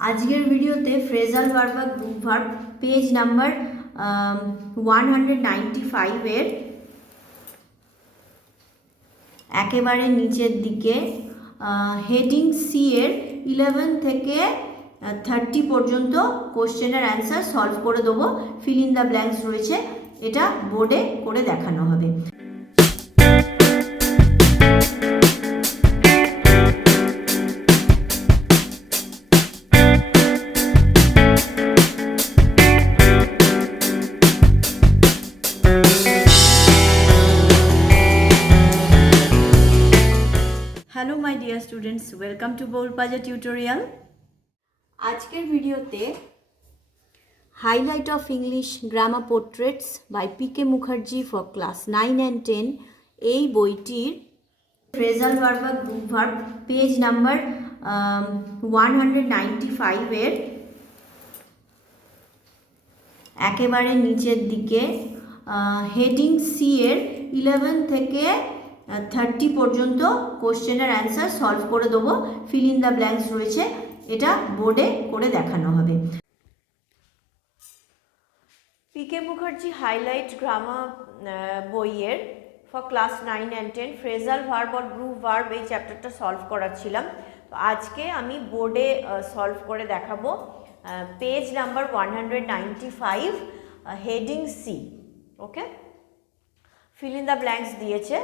আজকের ভিডিওতে phrasal verb বা গ্রুপ ভার্ব পেজ নাম্বার 195 এর একেবারে নিচের দিকে হেডিং সি এর 11 থেকে 30 পর্যন্ত কোশ্চেনের অ্যান্সার সলভ করে দেবো। ফিল ইন দ্য ব্ল্যাঙ্কস রয়েছে, এটা বোর্ডে করে দেখানো হবে। Hello my dear students, welcome to বোল পাজা টিউটোরিয়াল। আজকের ভিডিওতে highlight of English grammar portraits by P.K. Mukherjee for class 9 and 10 এই বইটির ফ্রেজাল ভার্ব বা গ্রুপ ভার্ব পেজ নাম্বার 195 এর একেবারে নিচের দিকে হেডিং সি এর 11 থেকে 30 পর্যন্ত কোশ্চেনের অ্যান্সার সলভ করে দেবো। ফিল ইন দ্য ব্ল্যাঙ্কস রয়েছে, এটা বোর্ডে করে দেখানো হবে। P.K. Mukherjee হাইলাইট গ্রামার বইয়ের for class 9 and 10 phrasal verb আর গ্রুপ ভার্ব এই চ্যাপ্টারটা সলভ করাচ্ছিলাম। তো আজকে আমি বোর্ডে সলভ করে দেখাবো। Page number 195 heading C. Okay, fill in the blanks দিয়েছে,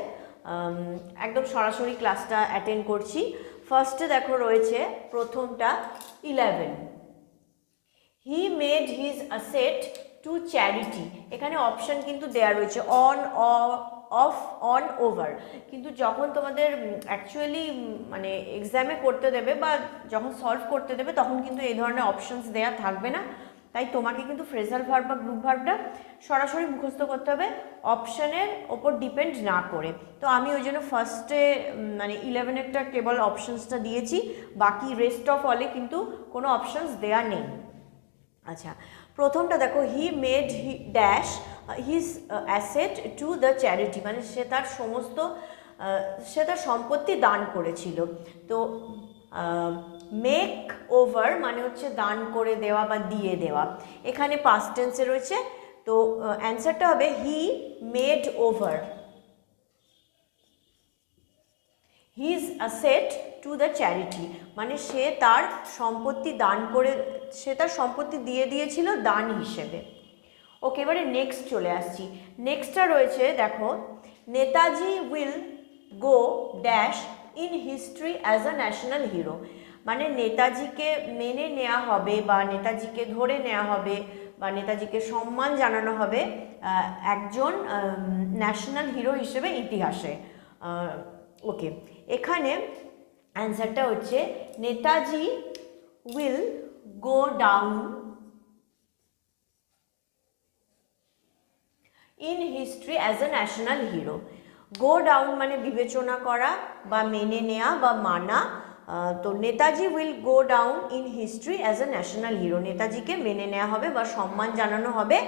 একদম সরাসরি ক্লাসটা অ্যাটেন্ড করছি। ফার্স্টে দেখো রয়েছে প্রথমটা 11, he made his asset to charity. এখানে অপশান কিন্তু দেওয়া রয়েছে অন, অফ, অন, ওভার, কিন্তু যখন তোমাদের অ্যাকচুয়ালি মানে এক্সামে করতে দেবে বা যখন সলভ করতে দেবে তখন কিন্তু এই ধরনের অপশানস দেওয়া থাকবে না। তাই তোমাকে কিন্তু ফ্রেজাল ভার্ব বা গ্রুপ ভার্বটা সরাসরি মুখস্থ করতে হবে, অপশানের ওপর ডিপেন্ড না করে। তো আমি ওই জন্য ফার্স্টে মানে 11-এরটা কেবল অপশানসটা দিয়েছি, বাকি রেস্ট অফ অলে কিন্তু কোনো অপশানস দেওয়া নেই। আচ্ছা, প্রথমটা দেখো, he made dash his asset to the charity, মানে সে তার সম্পত্তি দান করেছিল। তো মেক ওভার মানে হচ্ছে দান করে দেওয়া বা দিয়ে দেওয়া, এখানে পাস্ট টেন্সে রয়েছে। তো অ্যান্সারটা হবে he made over his asset to the charity, মানে সে তার সম্পত্তি দিয়ে দিয়েছিল দান হিসেবে। ওকে, এবারে নেক্সট চলে আসছি। নেক্সটটা রয়েছে দেখো, Netaji will go dash in history as a national hero, মানে নেতাজিকে মেনে নেওয়া হবে বা নেতাজিকে ধরে নেওয়া হবে বা নেতাজিকে সম্মান জানানো হবে একজন ন্যাশনাল হিরো হিসেবে ইতিহাসে। ওকে, এখানে অ্যান্সারটা হচ্ছে Netaji will go down in history as a national hero. Go down মানে বিবেচনা করা বা মেনে নেওয়া বা মানা। তো Netaji will go down in history as a national hero, নেতাজিকে মেনে নেওয়া হবে বা সম্মান জানানো হবে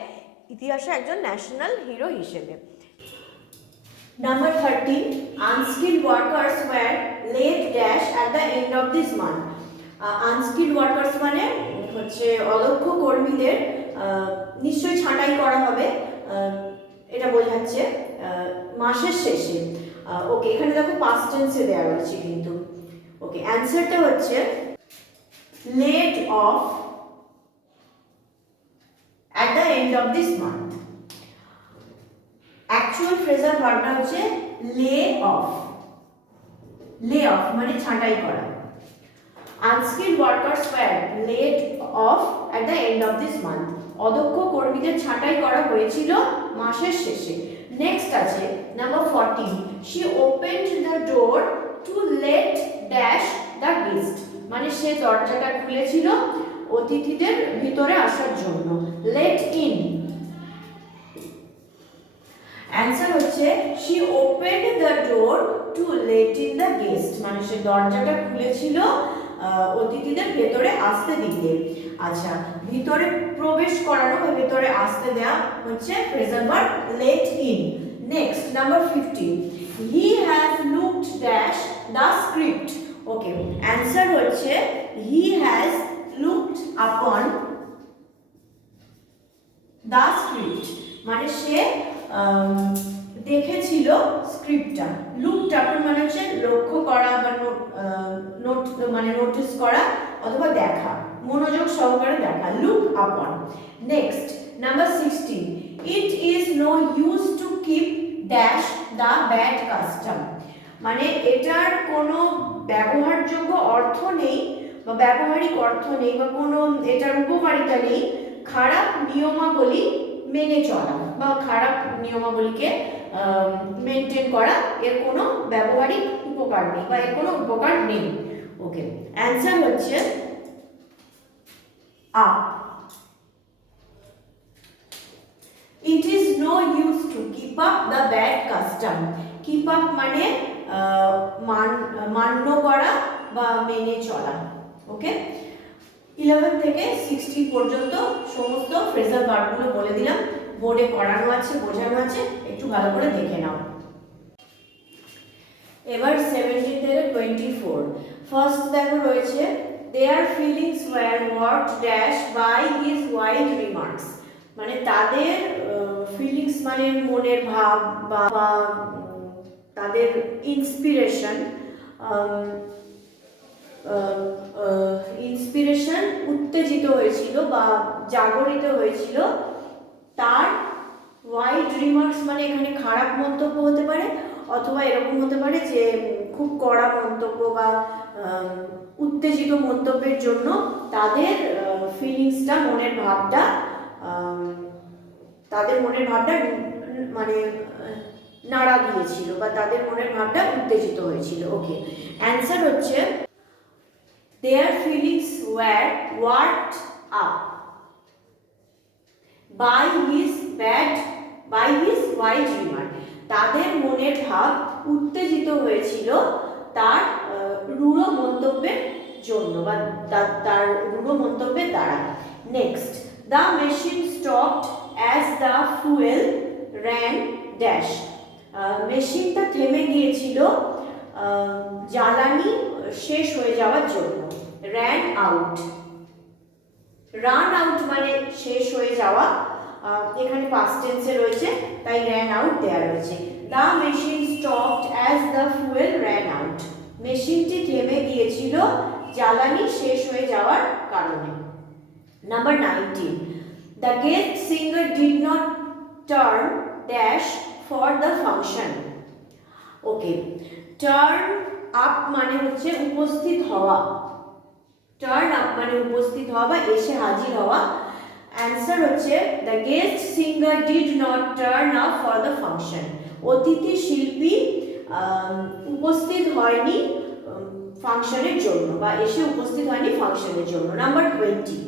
ইতিহাসে একজন ন্যাশনাল হিরো হিসেবে। Number 13, unskilled workers were let dash at the end of this month. Unskilled workers মানে হচ্ছে অদক্ষ কর্মীদের নিশ্চয়ই ছাঁটাই করা হবে, এটা বোঝাচ্ছে মাসের শেষে। ওকে, এখানে দেখো পাস্ট টেন্সে দেওয়া রয়েছে কিন্তু। ওকে, অ্যান্সারটা হচ্ছে let off at the end of this month. Actual phrasal ভার্বটা হচ্ছে লে অফ। লে অফ মানে ছাঁটাই করা। Unskilled workers were let off at the end of this month, অদক্ষ কর্মীদের ছাঁটাই করা হয়েছিল মাসের শেষে। নেক্সট আছে number 14, she opened the door to let dash the guest, মানে সে দরজাটা খুলেছিল অতিথিদের ভিতরে আসার জন্য। লেট ইন, অ্যান্সার হচ্ছে she opened the door to let in the guest, মানে সে দরজাটা খুলেছিল অতিথিদের ভেতরে আসতে দিতে। আচ্ছা, ভিতরে প্রবেশ করানো বা ভেতরে আসতে দেওয়া হচ্ছে phrasal verb let in. Next number 15, he has looked dash the script. Okay, answer হচ্ছে he has looked upon the script, মানে সে দেখেছিল স্ক্রিপ্টটা। লুকড আপন মানে হচ্ছে লক্ষ্য করা বা মানে নোটিস করা অথবা দেখা, মনোযোগ সহকারে দেখা, look upon. Next number 16, it is no use to keep dash the bad custom, মানে এটার কোনো ব্যবহারযোগ্য অর্থ নেই বা ব্যবহারিক অর্থ নেই বা কোনো এটার উপকারিতা নেই খারাপ নিয়মাবলী মেনে চলা বা খারাপ নিয়মাবলীকে মেনটেন করা, এর কোনো ব্যবহারিক উপকার নেই বা এর কোনো উপকার নেই। ওকে, অ্যান্সার হচ্ছে আ। It is no use to keep up the bad custom, keep up মানে মান্য করা বা মেনে চলা। ওকে, 11 থেকে 16 পর্যন্ত সমস্ত ফ্রেজাল ভার্বগুলো বলে দিলাম, বোর্ডে করানো আছে, বোঝানো আছে, একটু ভালো করে দেখে নাও। এবার 17 থেকে 24, ফার্স্ট দেখো রয়েছে their feelings were word dash by his wide remarks, মানে তাদের ফিলিংস মানে মনের ভাব বা তাদের ইন্সপিরেশন, উত্তেজিত হয়েছিল বা জাগরিত হয়েছিল তার ওয়াইড রিমার্কস, মানে এখানে খারাপ মন্তব্য হতে পারে অথবা এরকম হতে পারে যে খুব কড়া মন্তব্য বা উত্তেজিত মন্তব্যের জন্য তাদের ফিলিংসটা, তাদের মনের ভাবটা মানে নাড়া দিয়েছিল বা তাদের মনের ভাবটা উত্তেজিত হয়েছিল। ওকে, অ্যান্সার হচ্ছে their feelings were worked up by his wide remark, তাদের মনের ভাব উত্তেজিত হয়েছিল তার রূঢ় মন্তব্যের জন্য বা তার রূঢ় মন্তব্যের দ্বারা। Next, the machine stopped as the fuel ran dash, মেশিনটা থেমে গিয়েছিল জ্বালানি শেষ হয়ে যাওয়ার জন্য। র্যান আউট, রান আউট মানে শেষ হয়ে যাওয়া, এখানে পাস্ট টেন্সে রয়েছে তাই র্যান আউট দেয়া রয়েছে। The machine stopped as the fuel ran out, মেশিনটি থেমে গিয়েছিল জ্বালানি শেষ হয়ে যাওয়ার কারণে। Number 19, the guest singer did not turn dash for the function. Okay, turn up মানে হচ্ছে উপস্থিত হওয়া, টার্ন আপ মানে উপস্থিত হওয়া বা এসে হাজির হওয়া। অ্যান্সার হচ্ছে the guest singer did not turn up for the function, অতিথি শিল্পী উপস্থিত হয়নি ফাংশনের জন্য বা এসে উপস্থিত হয়নি ফাংশনের জন্য। Number 20,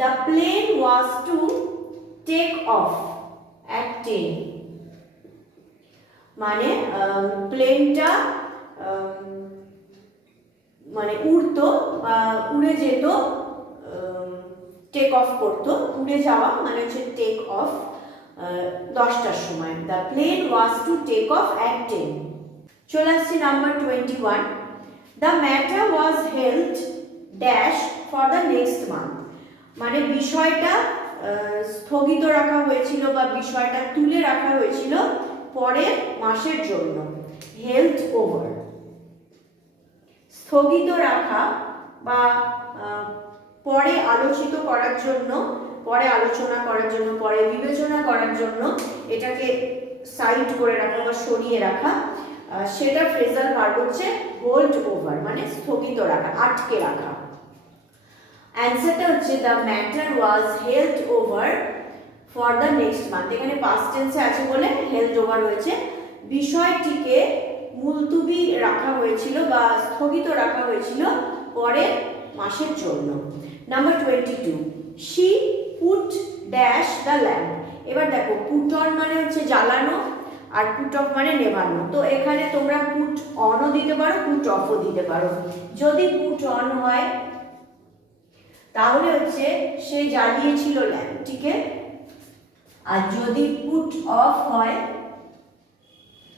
the plane was to take off at 10, মানে প্লেনটা মানে উড়তো বা উড়ে যেত, টেক অফ করতো, উড়ে যাওয়া মানে হচ্ছে টেক অফ 10টার সময়। The plane was to take off at 10। চলে আসছি number 21, the matter was held dash for the next month, মানে বিষয়টা স্থগিত রাখা হয়েছিল বা বিষয়টা তুলে রাখা হয়েছিল পরের মাসের জন্য। হেল্ড ওভার, স্থগিত রাখা বা পরে আলোচিত করার জন্য, পরে আলোচনা করার জন্য, পরে বিবেচনা করার জন্য এটাকে সাইড করে রাখা বা সরিয়ে রাখা, সেটা ফ্রেজাল ভার্ব হচ্ছে হোল্ড ওভার, মানে স্থগিত রাখা, আটকে রাখা। অ্যান্সারটা হচ্ছে the matter was held over for the next month, এখানে পাস্ট টেন্সে আছে বলে হেল্ড ওভার হয়েছে, বিষয়টিকে মুলতুবি রাখা হয়েছিল বা স্থগিত রাখা হয়েছিল পরের মাসের জন্য। Number 22, she put dash the lamp, এবার দেখো পুট অন মানে হচ্ছে জ্বালানো আর পুট অফ মানে নেভানো, তো এখানে তোমরা পুট অনও দিতে পারো, পুট অফও দিতে পারো। যদি পুট অন হয় তাহলে হচ্ছে সে জ্বালিয়েছিল ল্যাম্পটিকে, আর যদি পুট অফ হয়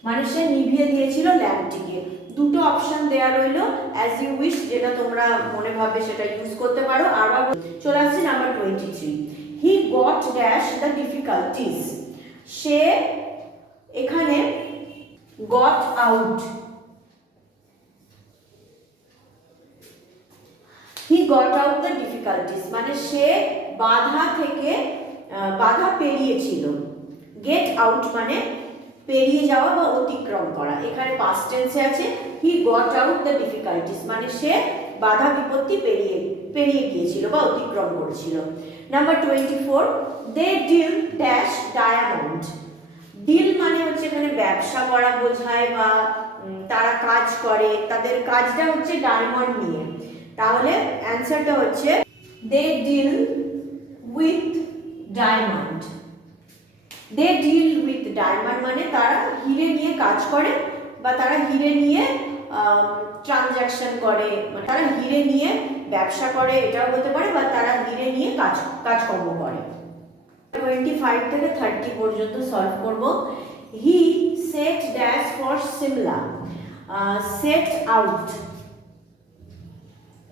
মানে সে নিভিয়ে দিয়েছিল ল্যাম্পটিকে। দুটো অপশন দেয়া রইল, অ্যাজ ইউ উইশ, যেটা তোমরা মনে ভাবে সেটা ইউজ করতে পারো। আবার চলে আসছে number 23, he got dash the difficulties, সে এখানে got out, he got out the difficulties মানে সে বাধা থেকে বাধা পেরিয়েছিল। গেট আউট মানে পেরিয়ে যাওয়া বা অতিক্রম করা, এখানে পাস্ট টেন্সে আছে he got out the difficulties মানে সে বাধা বিপত্তি পেরিয়ে গিয়েছিল বা অতিক্রম করেছিল। Number 24, they deal dash diamond, deal মানে হচ্ছে এখানে ব্যবসা করা বোঝায় বা তারা কাজ করে, তাদের কাজটা হচ্ছে ডায়মন্ড নিয়ে। তাহলে অ্যান্সারটা হচ্ছে they deal with diamond. They deal with diamond মানে তারা হিরে নিয়ে কাজ করে বা তারা হিরে নিয়ে ট্রানজাকশন করে, মানে তারা হিরে নিয়ে ব্যবসা করে, এটাও হতে পারে, বা তারা হিরে নিয়ে কাজকর্ম করে। 25 থেকে 30 পর্যন্ত সলভ করব। He set dash for Simla, set out,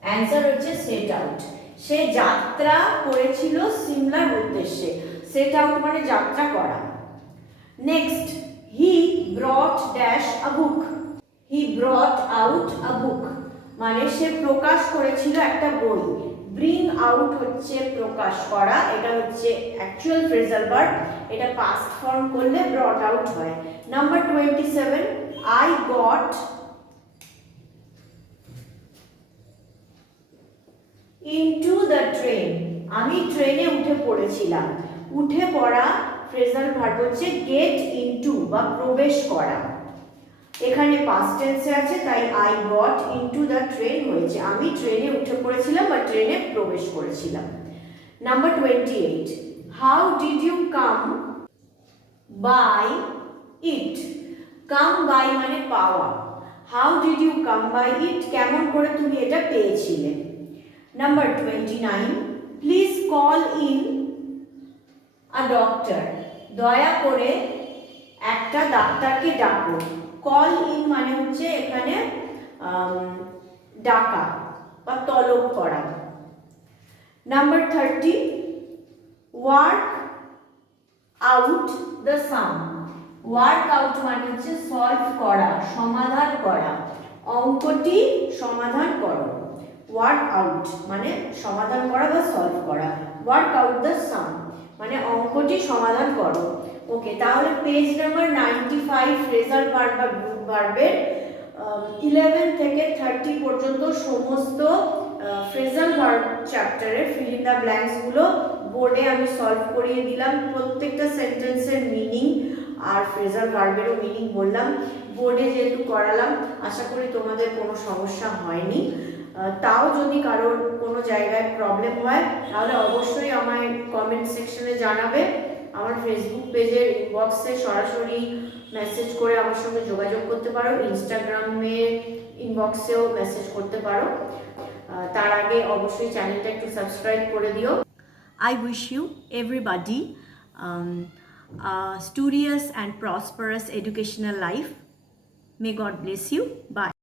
answer হচ্ছে সেট আউট, সে যাত্রা করেছিল সিমলার উদ্দেশ্যে। সেট আউট মানে যাত্রা করা। Next, he brought dash a book, he brought out a book মানে সে প্রকাশ করেছিল একটা বই। ব্রিং আউট হচ্ছে প্রকাশ করা, এটা হচ্ছে অ্যাকচুয়াল ফ্রেজাল ভার্ব, এটা পাস্ট ফর্ম করলে ব্রট আউট হয়। Number 27, I got into the train, আমি ট্রেনে উঠে পড়েছিলাম। উঠে পড়া ফ্রেজাল ভার্ব হচ্ছে গেট ইনটু বা প্রবেশ করা, এখানে পাস্ট টেন্সে আছে তাই I got into the train হয়েছে, আমি ট্রেনে উঠে পড়েছিলাম বা ট্রেনে প্রবেশ করেছিলাম। Number 28, how did you come by it, come by মানে পাওয়া, how did you come by ইট কেমন করে তুমি এটা পেয়েছিলে। Number 29, please call in a doctor, দয়া করে একটা ডাক্তারকে ডাকো। কল ইন মানে হচ্ছে এখানে ডাকা বা তলব করা। Number 30, work out the some, work out মানে হচ্ছে সলভ করা, সমাধান করা, অঙ্কটি সমাধান করো। ওয়ার্ক আউট মানে সমাধান করা বা সলভ করা, ওয়ার্ক আউট দ্য সাম মানে অঙ্কটি সমাধান করো। ওকে, তাহলে পেজ নাম্বার 95 ফ্রেজাল ভার্ব বা গ্রুপ ভার্বের 11 থেকে 30 পর্যন্ত সমস্ত ফ্রেজাল ভার্ব চ্যাপ্টারের ফিল ইন দ্য ব্ল্যাঙ্কস গুলো বোর্ডে আমি সলভ করিয়ে দিলাম। প্রত্যেকটা সেন্টেন্সের মিনিং আর ফ্রেজাল ভার্বেরও মিনিং বললাম, বোর্ডে যেহেতু করালাম আশা করি তোমাদের কোনো সমস্যা হয়নি। তাও যদি কারোর কোনো জায়গায় প্রবলেম হয় তাহলে অবশ্যই আমায় কমেন্ট সেকশনে জানাবে। আমার ফেসবুক পেজের ইনবক্সে সরাসরি মেসেজ করে আমার সঙ্গে যোগাযোগ করতে পারো, ইনস্টাগ্রামে ইনবক্সেও মেসেজ করতে পারো। তার আগে অবশ্যই চ্যানেলটা একটু সাবস্ক্রাইব করে দিও। I wish you everybody a studious and prosperous educational life. May God bless you. Bye.